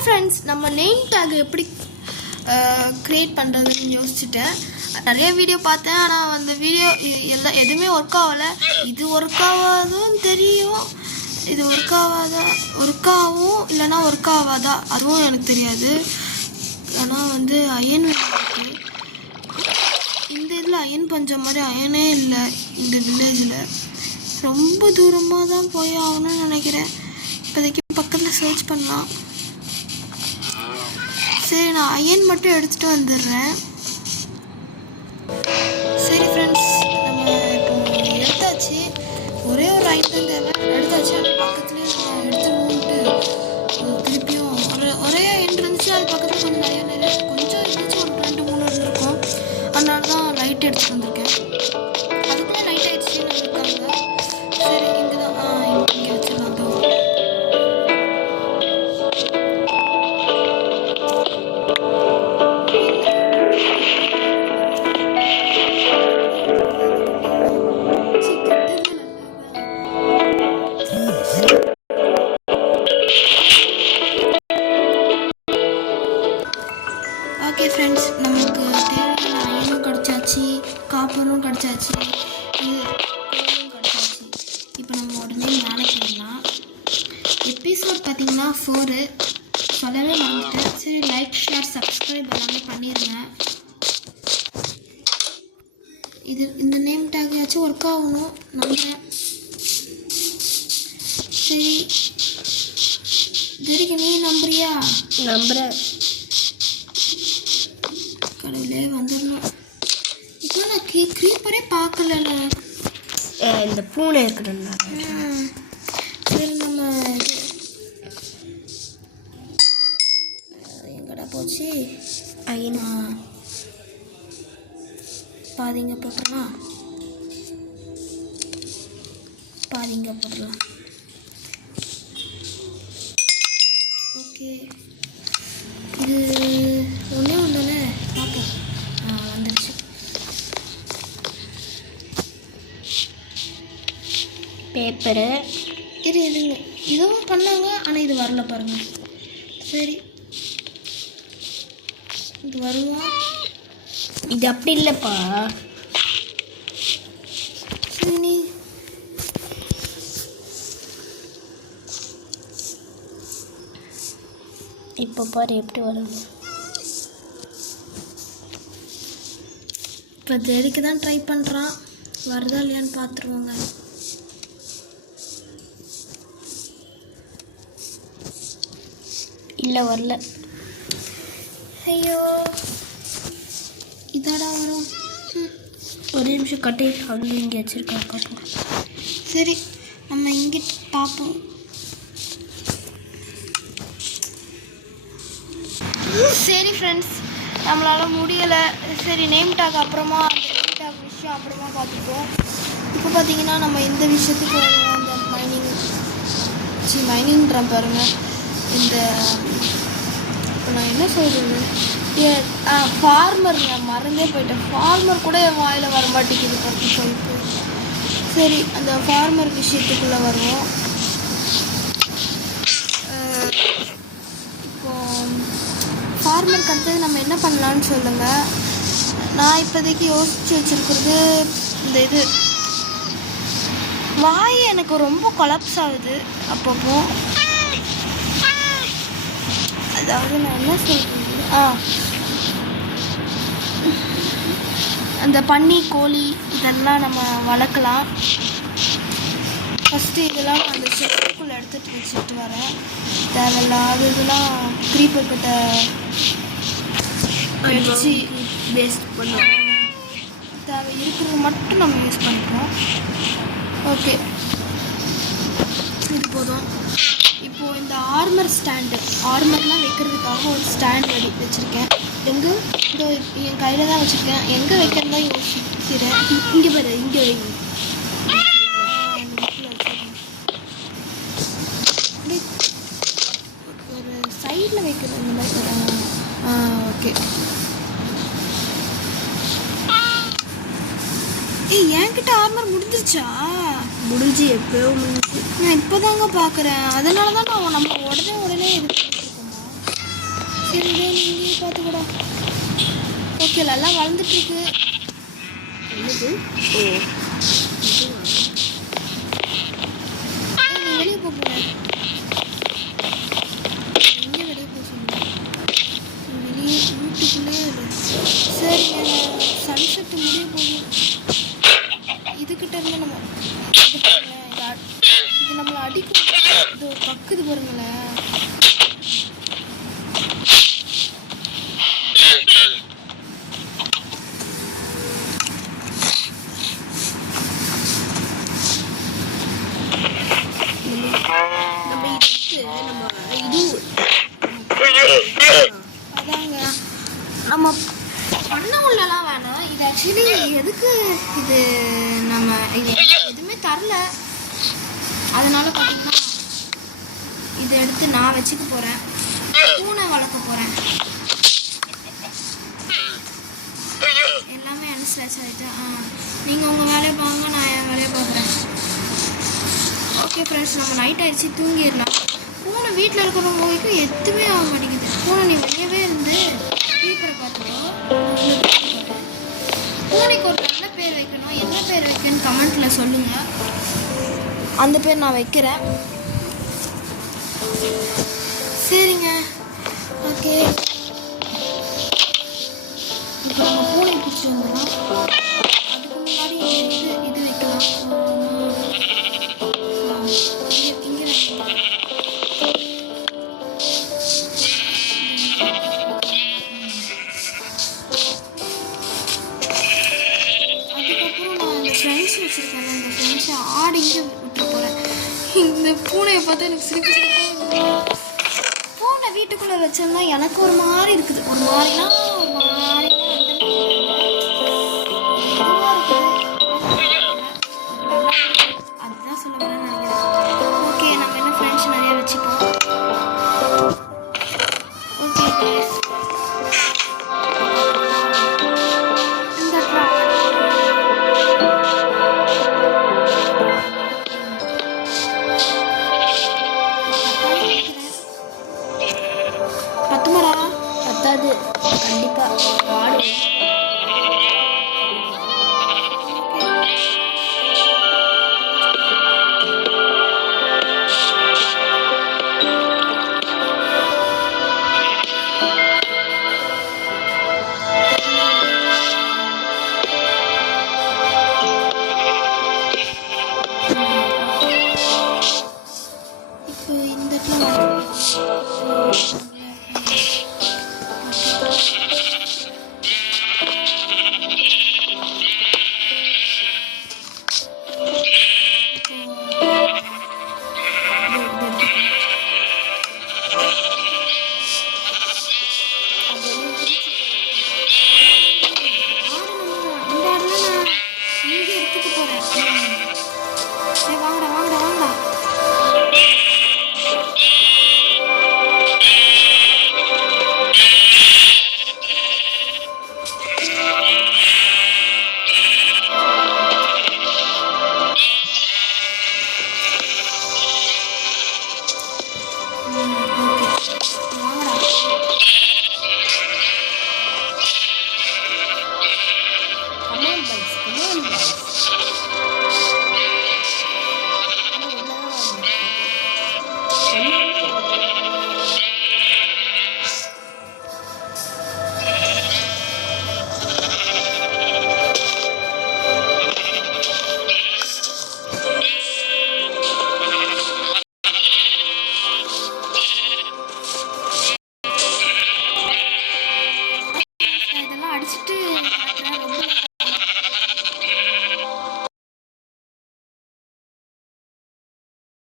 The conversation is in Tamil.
ஹாய் ஃப்ரெண்ட்ஸ், நம்ம நேம் டேக் எப்படி க்ரியேட் பண்ணுறதுன்னு யோசிச்சுட்டேன். நிறைய வீடியோ பார்த்தேன். ஆனால் அந்த வீடியோ எதுவுமே ஒர்க் ஆகலை. இது ஒர்க் ஆகாதுன்னு தெரியும். இது ஒர்க் ஆகும் இல்லைனா ஒர்க் ஆகாதா அதுவும் எனக்கு தெரியாது. ஆனால் அயன் இருக்குது. இந்த இதில் அயன் பஞ்சம் மாதிரி அயனே இல்லை. இந்த வில்லேஜில் ரொம்ப தூரமாக தான் போய் ஆகணும்னு நினைக்கிறேன். இப்போதைக்கு பக்கத்தில் சர்ச் பண்ணலாம். சரி, நான் அயன் மட்டும் எடுத்துகிட்டு வந்துடுறேன். சரி ஃப்ரெண்ட்ஸ், நம்ம இப்போ எடுத்தாச்சு. ஒரே ஒரு ஐட்டம் தேவை, எடுத்தாச்சு. அது பக்கத்துலேயே நம்ம எடுத்துட்டு திருப்பியும் ஒரே அயன் இருந்துச்சு. அது பக்கத்தில் கொஞ்சம் நிறைய கொஞ்சம் இருந்துச்சு. ஒரு 2-3 இருக்கும். அதனால தான் லைட் எடுத்துகிட்டு வந்திருக்கேன். அதுக்குள்ளே லைட் ஆகிடுச்சு. நம்ம இருக்காங்க. சரி, இங்கே தான் இங்கே வச்சிடலாம். ஓகே ஃப்ரெண்ட்ஸ், நமக்கு தேவையான அயனும் கிடச்சாச்சு, காப்பரும் கிடச்சாச்சு, கோலும் கிடச்சாச்சு. இப்போ நம்ம உடனே மேலே போடலாம். எபிசோட் பார்த்திங்கன்னா 4 சொல்லவே வந்துட்டேன். சரி, லைக், ஷேர், சப்ஸ்கிரைப் எல்லாமே பண்ணிடுங்க. இந்த நேம் டேக்காச்சும் ஒர்க் ஆகணும் நம்புகிறேன். சரி, இதுவரைக்கு நீ நம்புறியா? நம்புகிறேன். கடவுளே, வந்துடணும். இப்போ நான் க்ரீப்பரே பார்க்கல. இந்த பூனை இருக்குதுண்ணா. சரி, நம்ம எங்கடா போச்சு? ஐயனா பாதிங்க போட்டுடலாம். ஓகே, இது ஒன்றே ஒன்றுதானே பார்ப்போம். வந்துடுச்சு. பேப்பரு இதுங்க இதுவும் பண்ணாங்க. ஆனால் இது வரல பாருங்கள். சரி, இது வருமா? இது அப்படி இல்லைப்பா. சரி, நீ இப்போ பாரு எப்படி வரும். இப்போ தேடிக்கு தான் ட்ரை பண்ணுறான். வருதா இல்லையான்னு பார்த்துருவோங்க. இல்லை, வரல. ஐயோ, இதாடா வரும். ஒரு நிமிஷம் கட்டி அங்கே இங்கே வச்சுருக்கேன் பார்ப்போம். சரி, நம்ம இங்கே பார்ப்போம். சரி ஃப்ரெண்ட்ஸ், நம்மளால் முடியலை. சரி, நேம் டேக் அப்புறமா, அந்த நேம் டேக் விஷயம் அப்புறமா பார்த்துப்போம். இப்போ பார்த்தீங்கன்னா நம்ம இந்த விஷயத்துக்கு வருவோம். அந்த மைனிங்ன்ற பாருங்கள். இந்த இப்போ நான் என்ன சொல்கிறது, ஃபார்மர், நான் மறந்தே போயிட்டேன். ஃபார்மர் கூட என் வாயில் வர மாட்டேங்குது பற்றி போயிட்டு. சரி, அந்த ஃபார்மர் விஷயத்துக்குள்ளே வருவோம். ஃபார்மருக்கு அடுத்தது நம்ம என்ன பண்ணலான்னு சொல்லுங்கள். நான் இப்போதைக்கு யோசித்து வச்சுருக்கிறது இந்த வாய் எனக்கு ரொம்ப கொலாப்ஸ் ஆகுது அப்பப்போ. அதாவது நான் என்ன சொல்கிறது, அந்த பன்னி, கோழி இதெல்லாம் நம்ம வளர்க்கலாம். ஃபஸ்ட்டு இதெல்லாம் அந்த செட்டுக்குள்ளே எடுத்துகிட்டு வச்சுட்டு வரேன். தேவையில்லாத இதெல்லாம் க்ரீப்பர் கிட்ட அடித்து வேஸ்ட் பண்ணுவோம். தேவை இருக்கிறது மட்டும் நம்ம யூஸ் பண்ணிப்போம். ஓகே, இது போதும். இப்போது இந்த ஆர்மர்லாம் வைக்கிறதுக்காக ஒரு ஸ்டாண்ட் வச்சுருக்கேன். எங்கே? இதோ என் கையில் தான் வச்சுருக்கேன். எங்கே வைக்கிறதா யோசிக்கிறேன். இங்கே பாரு, இங்கே வை. ஒரு சைடில் வைக்கிறது இந்த மாதிரி. ஓகே. என்கிட்ட ஆர்மர் முடிஞ்சிருச்சா? முடிஞ்சு எப்போயோ முடிஞ்சு. நான் இப்போ தாங்க பார்க்குறேன். அதனால தான் நம்ம உடனே எடுத்துருக்கோமா? சரி இங்கேயே பார்த்துக்கூடா. ஓகே நல்லா வளர்ந்துட்டுருக்கு. என்னது? ஓ நீ வெளியே போக எங்கே வெளியே போக சொல்லுங்க. வெளியே வீட்டுக்குள்ளே சரி சன்செட்டு முடிய போகுது. இதுக்கிட்ட இருந்து நம்ம இது பாருங்களேன், இது நம்மளை அடிக்கும். இது கக்குது பாருங்களேன். நம்ம இதுக்கு நம்ம இது அதாங்க நம்ம பண்ண உள்ளலாம் வேணாம். இது ஆக்சுவலி எதுக்கு இது நம்ம இது எதுவுமே தரல. அதனால பார்த்தீங்கன்னா இதை எடுத்து நான் வச்சுக்க போகிறேன். பூனை வளர்க்க போகிறேன். எல்லாமே அனுசரிச்சு ஆகிட்டு நீங்கள் உங்கள் வேலையை பாருங்க, நான் என் வேலையை பார்க்குறேன். ஓகே ஃப்ரெண்ட்ஸ், நம்ம நைட் ஆகிடுச்சு, தூங்கிடலாம். பூனை வீட்டில் இருக்கிறவங்களுக்கு எதுவுமே ஆக மாட்டேங்குது. பூனை நீ வெளியவே இருந்து கீப்பரை பார்த்துக்கோ. பூனைக்கு ஒரு நல்ல பேர் வைக்கணும். என்ன பேர் வைக்கணும்னு கமெண்ட்டில் சொல்லுங்கள். அந்த பேர் நான் வைக்கிறேன். சரிங்க, ஓகே. இப்போ நம்ம பூனை பிடிச்சி வந்துடலாம். அதுக்கு முன்னாடி இது வைக்கலாம். இங்கே வைக்கலாம். அதுக்கப்புறம் நான் இந்த ஃப்ரெண்ட்ஸ் வச்சுருக்கேன். இந்த ஃப்ரெண்ட்ஸை ஆடு இங்கே விட்டு போகிறேன். இந்த பூனையை பார்த்தா எனக்கு சிரிப்பு சிரிப்பாக. பூனை வீட்டுக்குள்ளே வச்சோம்னா எனக்கு ஒரு மாதிரி இருக்குது. ஒரு மாதிரினா ஒரு மாதிரி அதுதான் சொல்ல வரேன்னு நினைக்கிறேன். ஓகே, நம்ம என்ன ஃப்ரெண்ட்ஸ் நிறைய வச்சுப்போம். ஓகே இந்த பத்துமாடா? பத்தாது கண்டிப்பாக ஆடு